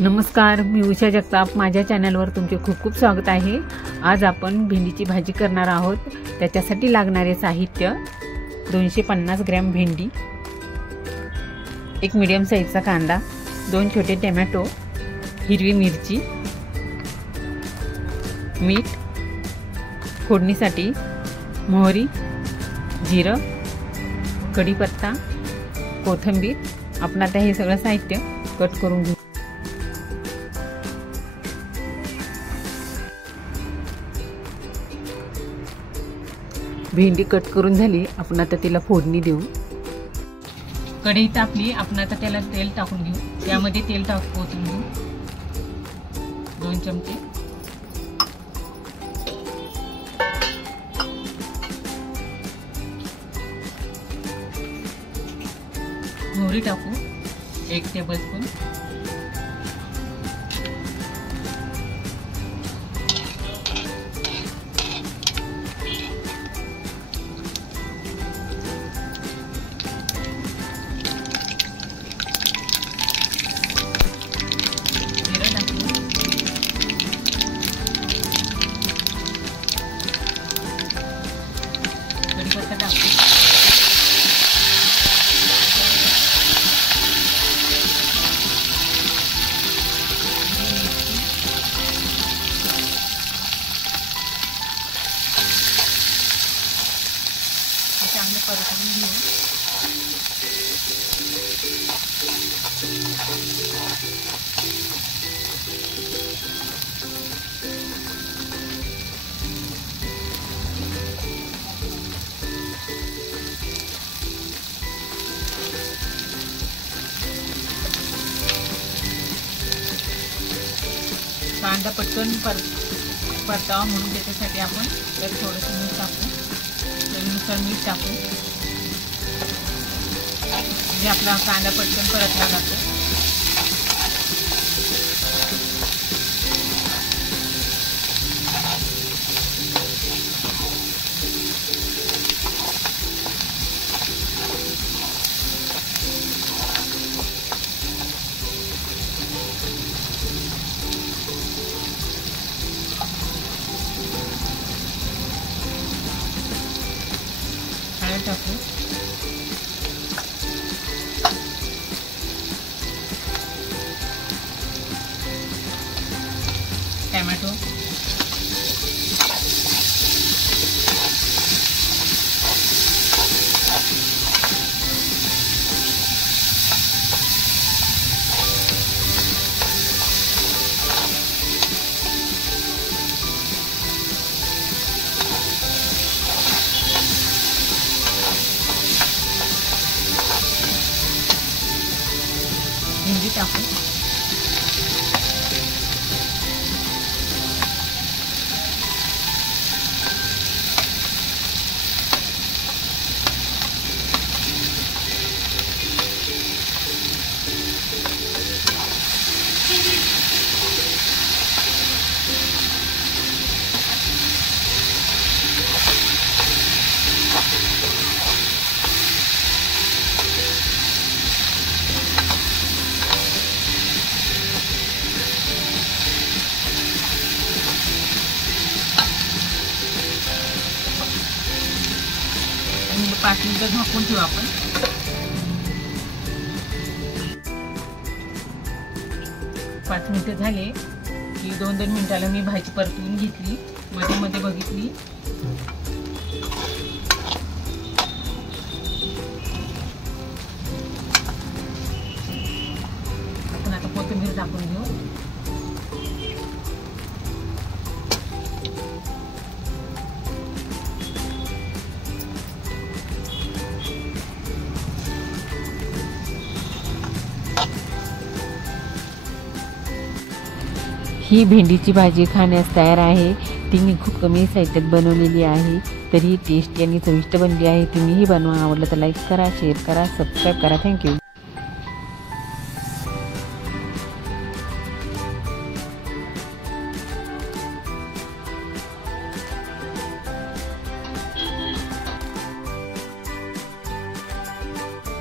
नमस्कार, मी उषा जगताप। माझ्या चॅनलवर तुमचे खूप खूप स्वागत आहे। आज आपण भेंडीची भाजी करणार आहोत। त्याच्यासाठी लागणारे साहित्य 250 ग्रॅम भेंडी, एक मीडियम साईजचा कांदा, 2 छोटे टोमॅटो, हिरवी मिरची, मीठ, फोडणीसाठी मोहरी, जिरं, कढीपत्ता, कोथिंबीर। आपण आता हे सगळं साहित्य कट करून घेऊ। भेंडी कट करून झाली। आपण आता तिला फोडणी देऊ। कढई तापली, आपण आता त्याला तेल टाकून घेऊ। त्यामध्ये तेल टाकून घेऊ 2 चमचे। मोहरी टाकू 1 टेबलस्पून। कढीपत्ता टाकू, चांगलं परतवून घेऊ। कांदा पटकन परतावा म्हणून त्याच्यासाठी आपण त्यात थोडंसं मीठ टाकू, चवीनुसार मीठ टाकू, म्हणजे आपला कांदा पटकन परतला जातो। टाकू, टोमॅटो, भेंडी टाकू, आणि 5 मिनिटं झाकून ठेवू आपण। 5 मिनिटं झाले की 2-2 मिनिटाला मी भाजी परतवून घेतली, मध्ये मध्ये बघितली। आपण आता कोथिंबीर टाकून घेऊ। ही भेंडीची भाजी खाण्यास तयार आहे। ती मी खूप कमी साहित्यात बनवलेली आहे, तरी टेस्टी आणि चविष्ट बनली आहे। तुम्हीही बनवा। आवडलं तर लाईक करा, शेअर करा, सबस्क्राईब करा। थँक्यू।